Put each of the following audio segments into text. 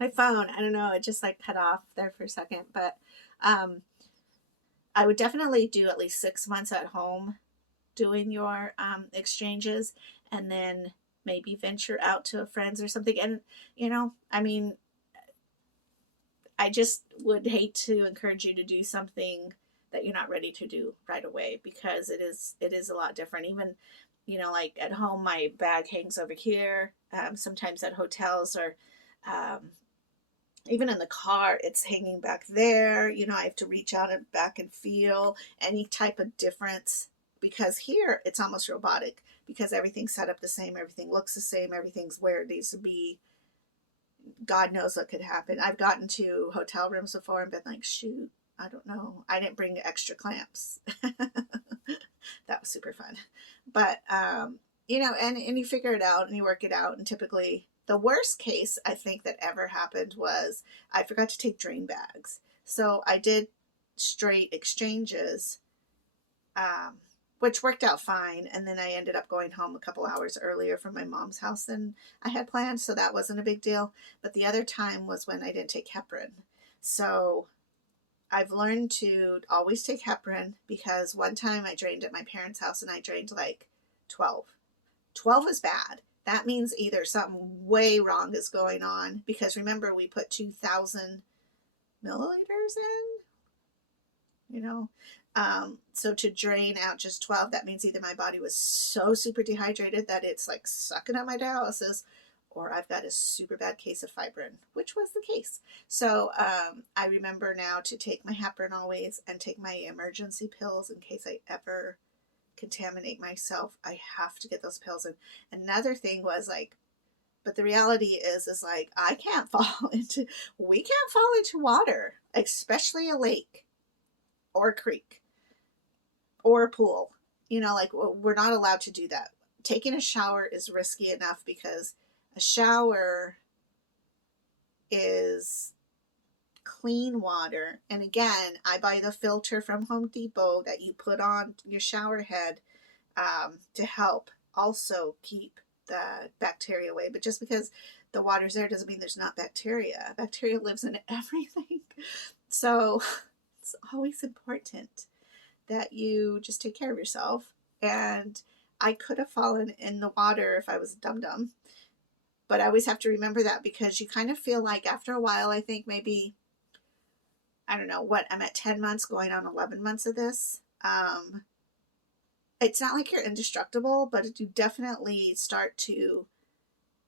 My phone, I don't know, it just like cut off there for a second, but um, I would definitely do at least 6 months at home doing your exchanges, and then maybe venture out to a friend's or something. And, I mean, I just would hate to encourage you to do something that you're not ready to do right away, because it is a lot different. Even, like at home, my bag hangs over here. Sometimes at hotels, or um, even in the car, it's hanging back there. I have to reach out and back and feel any type of difference, because here it's almost robotic, because everything's set up the same, everything looks the same, everything's where it needs to be. God knows what could happen. I've gotten to hotel rooms before and been like, shoot, I don't know. I didn't bring extra clamps. That was super fun. But, and you figure it out and you work it out. And typically, the worst case I think that ever happened was I forgot to take drain bags. So I did straight exchanges, um, which worked out fine. And then I ended up going home a couple hours earlier from my mom's house than I had planned. So that wasn't a big deal. But the other time was when I didn't take heparin. So I've learned to always take heparin, because one time I drained at my parents' house and I drained like 12. 12 is bad. That means either something way wrong is going on, because remember, we put 2,000 milliliters in, so to drain out just 12, that means either my body was so super dehydrated that it's like sucking up my dialysis, or I've got a super bad case of fibrin, which was the case. So I remember now to take my heparin always, and take my emergency pills in case I ever contaminate myself. I have to get those pills in. Another thing was like, but the reality is like, we can't fall into water, especially a lake or a creek or a pool. Like, we're not allowed to do that. Taking a shower is risky enough, because a shower is clean water. And again, I buy the filter from Home Depot that you put on your shower head, to help also keep the bacteria away. But just because the water's there doesn't mean there's not bacteria. Bacteria lives in everything. So it's always important that you just take care of yourself. And I could have fallen in the water if I was dum dum, but I always have to remember that, because you kind of feel like after a while, I think maybe, I don't know what, I'm at 10 months going on 11 months of this. It's not like you're indestructible, but you definitely start to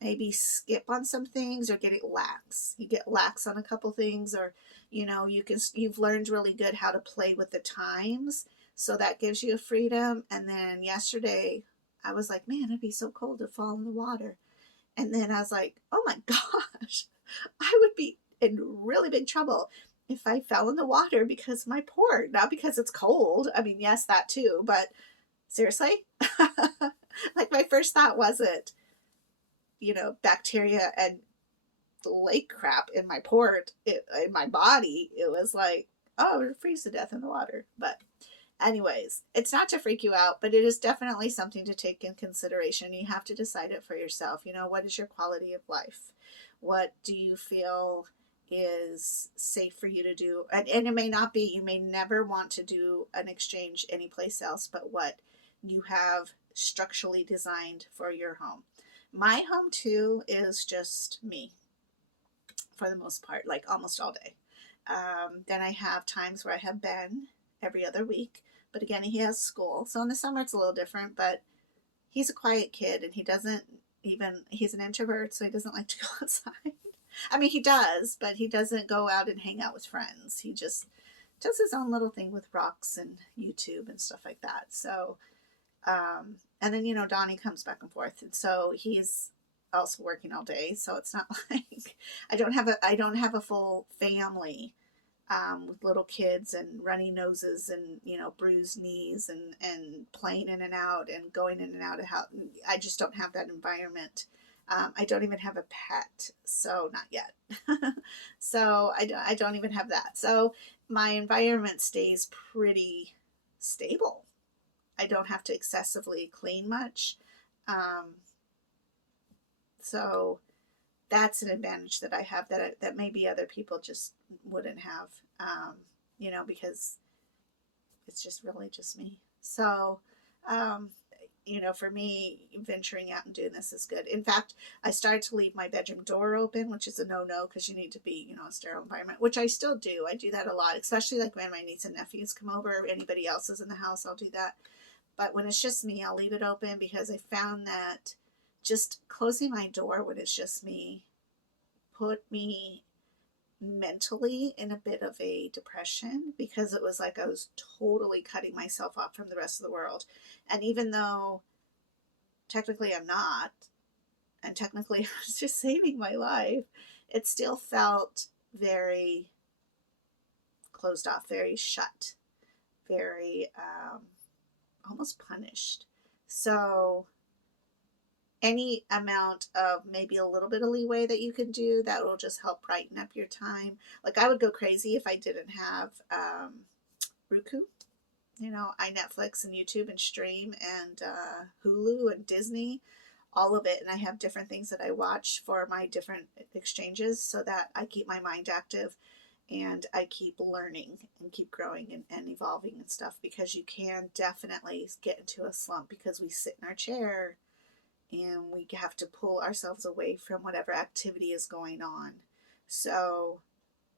maybe skip on some things, or get it lax. You get lax on a couple things, or you've learned really good how to play with the times, so that gives you a freedom. And then yesterday I was like, man, it'd be so cold to fall in the water. And then I was like, oh my gosh, I would be in really big trouble if I fell in the water because of my port, not because it's cold. I mean, yes, that too, but seriously? Like, my first thought wasn't, bacteria and lake crap in my port, in my body. It was like, oh, I would freeze to death in the water. But anyways, it's not to freak you out, but it is definitely something to take in consideration. You have to decide it for yourself. What is your quality of life? What do you feel is safe for you to do? And it may not be, you may never want to do an exchange anyplace else but what you have structurally designed for your home. My home too is just me for the most part, like almost all day. Then I have times where I have Ben every other week, but again, he has school. So in the summer it's a little different, but he's a quiet kid, and he's an introvert, so he doesn't like to go outside. I mean, he does, but he doesn't go out and hang out with friends. He just does his own little thing with rocks and YouTube and stuff like that. So, and then, Donnie comes back and forth. And so he's also working all day. So it's not like I don't have a full family, with little kids and runny noses and, bruised knees and playing in and out and going in and out of house. I just don't have that environment. I don't even have a pet, so not yet. So I don't even have that. So my environment stays pretty stable. I don't have to excessively clean much. So that's an advantage that I have that maybe other people just wouldn't have, you know, because it's just really just me. So, um, you know, for me, venturing out and doing this is good. In fact, I started to leave my bedroom door open, which is a no-no because you need to be, you know, a sterile environment, which I still do. I do that a lot, especially like when my niece and nephews come over or anybody else is in the house, I'll do that. But when it's just me, I'll leave it open because I found that just closing my door when it's just me put me mentally in a bit of a depression because it was like I was totally cutting myself off from the rest of the world. And even though technically I'm not, and technically I was just saving my life, it still felt very closed off, very shut, very almost punished. So any amount of maybe a little bit of leeway that you can do that will just help brighten up your time. Like I would go crazy if I didn't have Roku. You know, I Netflix and YouTube and stream and Hulu and Disney, all of it. And I have different things that I watch for my different exchanges so that I keep my mind active and I keep learning and keep growing and evolving and stuff, because you can definitely get into a slump because we sit in our chair and we have to pull ourselves away from whatever activity is going on. So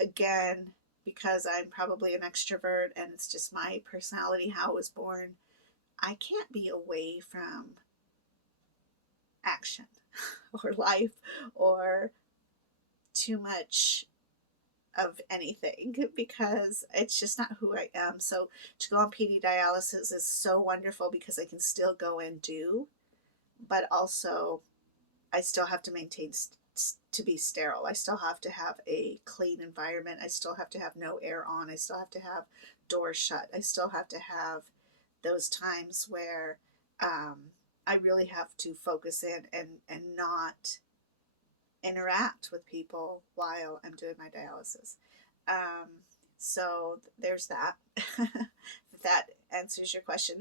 again, because I'm probably an extrovert and it's just my personality, how I was born, I can't be away from action or life or too much of anything because it's just not who I am. So to go on PD dialysis is so wonderful because I can still go and do, but also I still have to maintain to be sterile. I still have to have a clean environment. I still have to have no air on. I still have to have doors shut. I still have to have those times where I really have to focus in and not interact with people while I'm doing my dialysis. So there's that. That answers your question.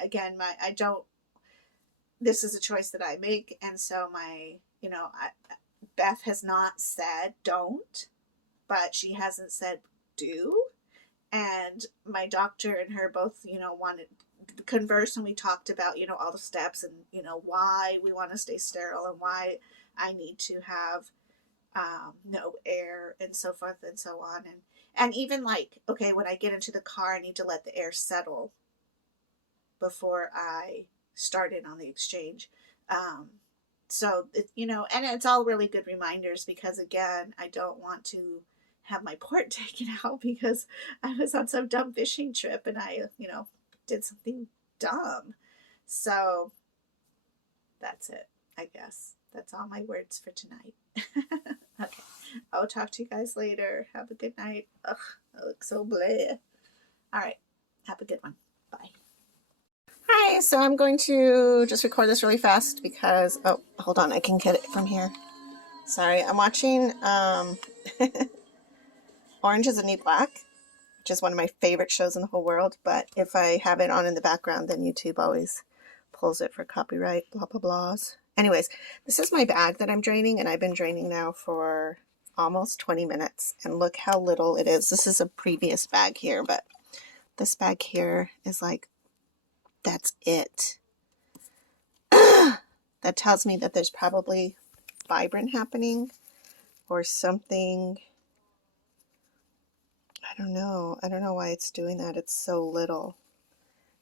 Again, I don't, this is a choice that I make. And so Beth has not said don't, but she hasn't said do. And my doctor and her both, wanted to converse, and we talked about, all the steps and, why we want to stay sterile and why I need to have no air and so forth and so on. And even like, okay, when I get into the car, I need to let the air settle before I start in on the exchange. So, and it's all really good reminders because, again, I don't want to have my port taken out because I was on some dumb fishing trip and I, did something dumb. So that's it, I guess. That's all my words for tonight. Okay. I'll talk to you guys later. Have a good night. Ugh, I look so bleh. All right. Have a good one. Bye. Hi, so I'm going to just record this really fast because, oh, hold on, I can get it from here. Sorry, I'm watching Orange is the New Black, which is one of my favorite shows in the whole world, but if I have it on in the background, then YouTube always pulls it for copyright, blah, blah, blahs. Anyways, this is my bag that I'm draining, and I've been draining now for almost 20 minutes, and look how little it is. This is a previous bag here, but this bag here is like, that's it. That tells me that there's probably fibrin happening or something. I don't know. I don't know why it's doing that. It's so little.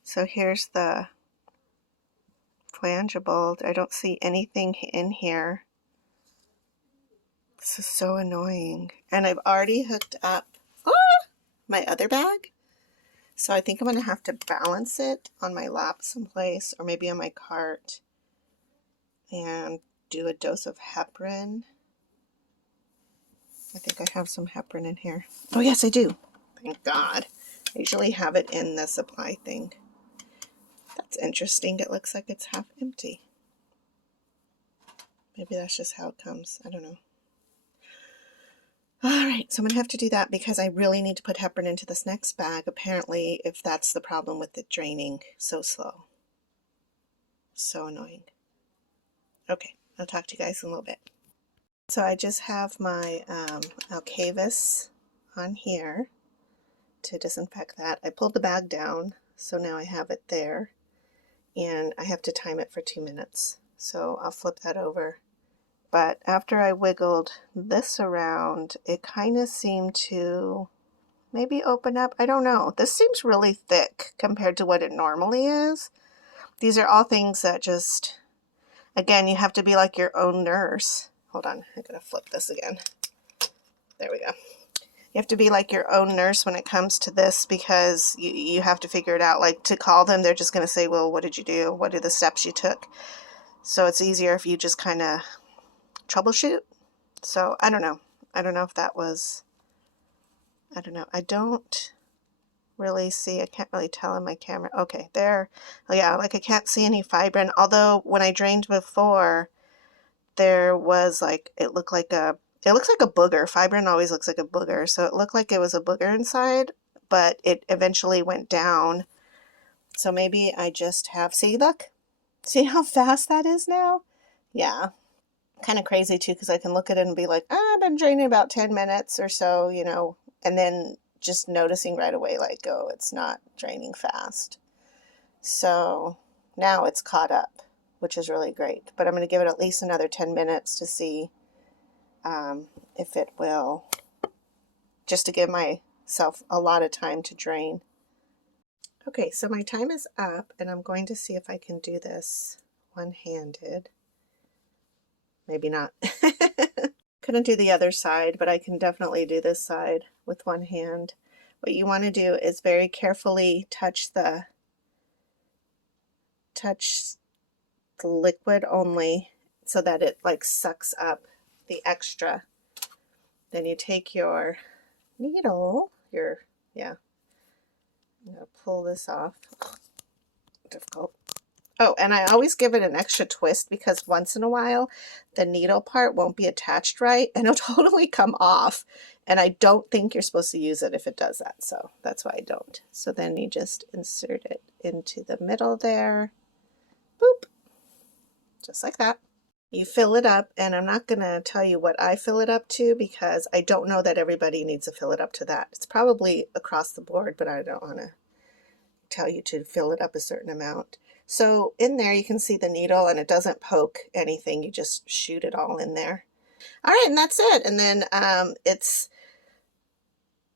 So here's the flangeable. I don't see anything in here. This is so annoying. And I've already hooked up my other bag. So I think I'm going to have to balance it on my lap someplace or maybe on my cart and do a dose of heparin. I think I have some heparin in here. Oh, yes, I do. Thank God. I usually have it in the supply thing. That's interesting. It looks like it's half empty. Maybe that's just how it comes. I don't know. All right, so I'm going to have to do that because I really need to put heparin into this next bag, apparently, if that's the problem with it draining so slow. So annoying. Okay, I'll talk to you guys in a little bit. So I just have my Alcavis on here to disinfect that. I pulled the bag down, so now I have it there, and I have to time it for 2 minutes. So I'll flip that over. But after I wiggled this around, it kind of seemed to maybe open up. I don't know. This seems really thick compared to what it normally is. These are all things that just, again, you have to be like your own nurse. Hold on, I'm going to flip this again. There we go. You have to be like your own nurse when it comes to this, because you have to figure it out. Like, to call them, they're just going to say, well, what did you do? What are the steps you took? So it's easier if you just kind of troubleshoot. So I don't know. I don't know if that was, I don't know. I don't really see, I can't really tell in my camera. Okay, there. Oh yeah, like I can't see any fibrin. Although when I drained before, there was like, it looks like a booger. Fibrin always looks like a booger. So it looked like it was a booger inside, but it eventually went down. So maybe I just have, see, look, see how fast that is now? Yeah. Kind of crazy too, because I can look at it and be like, oh, I've been draining about 10 minutes or so, you know, and then just noticing right away, like, oh, it's not draining fast. So now it's caught up, which is really great. But I'm going to give it at least another 10 minutes to see if it will, just to give myself a lot of time to drain. Okay, so my time is up, and I'm going to see if I can do this one-handed. Maybe not. Couldn't do the other side, but I can definitely do this side with one hand. What you want to do is very carefully touch the liquid only, so that it like sucks up the extra. Then you take your needle, I'm gonna pull this off. Difficult. Oh, and I always give it an extra twist, because once in a while the needle part won't be attached right and it'll totally come off. And I don't think you're supposed to use it if it does that. So that's why I don't. So then you just insert it into the middle there. Boop. Just like that. You fill it up, and I'm not going to tell you what I fill it up to, because I don't know that everybody needs to fill it up to that. It's probably across the board, but I don't want to tell you to fill it up a certain amount. So in there you can see the needle, and it doesn't poke anything. You just shoot it all in there. All right, and that's it. And then it's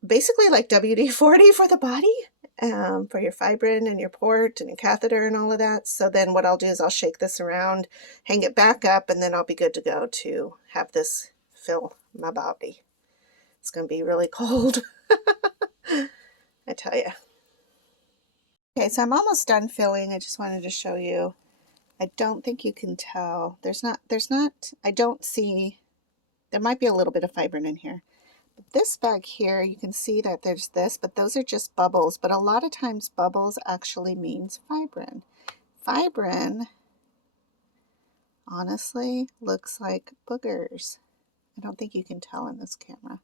basically like WD-40 for the body, for your fibrin and your port and your catheter and all of that. So then what I'll do is I'll shake this around, hang it back up, and then I'll be good to go to have this fill my body. It's going to be really cold. I tell you. Okay, so I'm almost done filling. I just wanted to show you. I don't think you can tell. I don't see, there might be a little bit of fibrin in here. But this bag here, you can see that there's this, but those are just bubbles. But a lot of times bubbles actually means fibrin. Fibrin, honestly, looks like boogers. I don't think you can tell in this camera.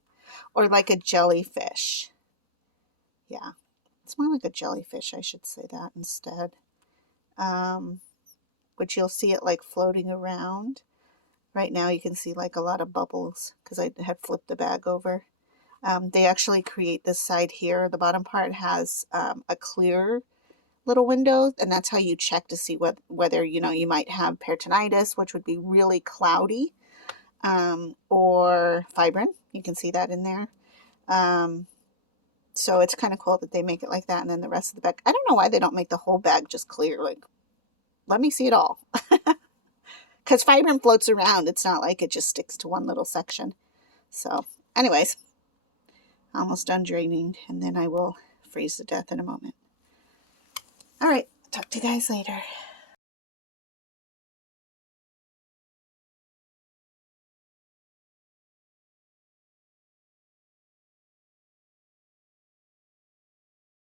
Or like a jellyfish. Yeah. It's more like a jellyfish, I should say that instead. Which you'll see it like floating around. Right now you can see like a lot of bubbles because I had flipped the bag over. They actually create this side here. The bottom part has a clear little window, and that's how you check to see whether you might have peritonitis, which would be really cloudy, or fibrin. You can see that in there. So it's kind of cool that they make it like that, and then the rest of the bag. I don't know why they don't make the whole bag just clear. Like, let me see it all. Because fibrin floats around. It's not like it just sticks to one little section. So, anyways, almost done draining, and then I will freeze to death in a moment. All right, talk to you guys later.